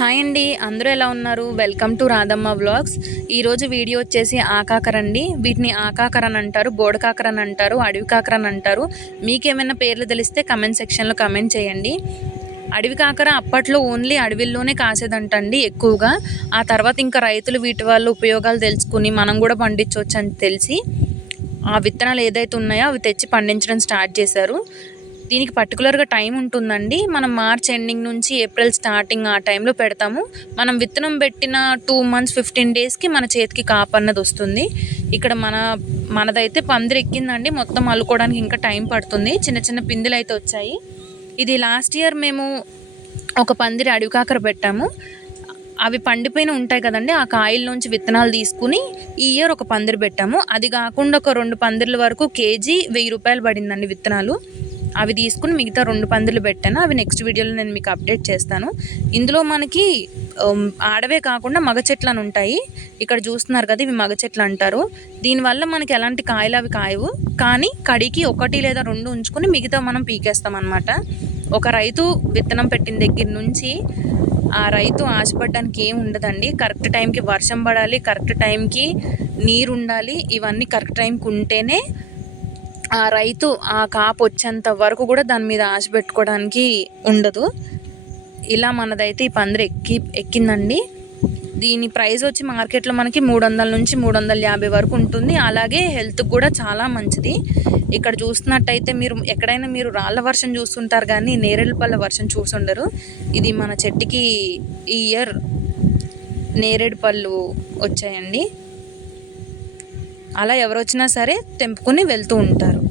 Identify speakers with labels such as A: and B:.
A: Hi అండి అందరూ ఎలా ఉన్నారు? వెల్కమ్ టు రాధమ్మ వ్లాగ్స్ ఈరోజు వీడియో వచ్చేసి ఆకాకర అండి. వీటిని ఆకాకర అని అంటారు బోడకాకర అని అంటారు అడవి కాకర అని అంటారు. మీకేమైనా పేర్లు తెలిస్తే కమెంట్ సెక్షన్లో కమెంట్ చేయండి. అడవి కాకర అప్పట్లో ఓన్లీ అడవిల్లోనే కాసేదంటండి ఎక్కువగా. ఆ తర్వాత ఇంకా రైతులు వీటి వల్ల ఉపయోగాలు తెలుసుకుని మనం కూడా పండించవచ్చు అని తెలిసి ఆ విత్తనాలు ఏదైతే ఉన్నాయో అవి తెచ్చి పండించడం స్టార్ట్ చేశారు. దీనికి పర్టికులర్గా టైం ఉంటుందండి. మనం మార్చ్ ఎండింగ్ నుంచి ఏప్రిల్ స్టార్టింగ్ ఆ టైంలో పెడతాము. మనం విత్తనం పెట్టిన టూ మంత్స్ ఫిఫ్టీన్ డేస్కి మన చేతికి కాపు అన్నది వస్తుంది. ఇక్కడ మన మనదైతే పందిరి ఎక్కిందండి. మొత్తం అల్లుకోవడానికి ఇంకా టైం పడుతుంది. చిన్న చిన్న పిందులు అయితే వచ్చాయి. ఇది లాస్ట్ ఇయర్ మేము ఒక పందిరి అడవి కాకర పెట్టాము. అవి పండిపోయిన ఉంటాయి కదండి. ఆ కాయల్లోంచి విత్తనాలు తీసుకుని ఈ ఇయర్ ఒక పందిరి పెట్టాము. అది కాకుండా ఒక రెండు పందిర్ల వరకు కేజీ వెయ్యి రూపాయలు పడిందండి విత్తనాలు. అవి తీసుకుని మిగతా రెండు పందులు పెట్టాను. అవి నెక్స్ట్ వీడియోలో నేను మీకు అప్డేట్ చేస్తాను. ఇందులో మనకి ఆడవే కాకుండా మగ చెట్లు అని ఉంటాయి. ఇక్కడ చూస్తున్నారు కదా ఇవి మగ చెట్లు అంటారు. దీనివల్ల మనకి ఎలాంటి కాయలు అవి కాయవు. కానీ కడికి ఒకటి లేదా రెండు ఉంచుకొని మిగతా మనం పీకేస్తాం అనమాట ఒక రైతు విత్తనం పెట్టిన దగ్గర నుంచి ఆ రైతు ఆశపడడానికి ఏం ఉండదండి. కరెక్ట్ టైంకి వర్షం పడాలి కరెక్ట్ టైంకి నీరు ఉండాలి. ఇవన్నీ కరెక్ట్ టైంకి ఉంటేనే ఆ రైతు ఆ కాపు వచ్చేంత వరకు కూడా దాని మీద ఆశ పెట్టుకోవడానికి ఉండదు. ఇలా మనదైతే ఈ పందిరి ఎక్కి ఎక్కిందండి. దీని ప్రైస్ వచ్చి మార్కెట్లో మనకి మూడు వందల నుంచి మూడు వందల యాభై వరకు ఉంటుంది. అలాగే హెల్త్కి కూడా చాలా మంచిది. ఇక్కడ చూస్తున్నట్టయితే మీరు ఎక్కడైనా మీరు రాళ్ళ వర్షం చూస్తుంటారు కానీ నేరేడుపల్ల వర్షం చూసుండరు. ఇది మన చెట్టుకి ఈ ఇయర్ నేరేడు పళ్ళు వచ్చాయండి. అలా ఎవరు వచ్చినా సరే తెంపుకొని వెళ్తూ ఉంటారు.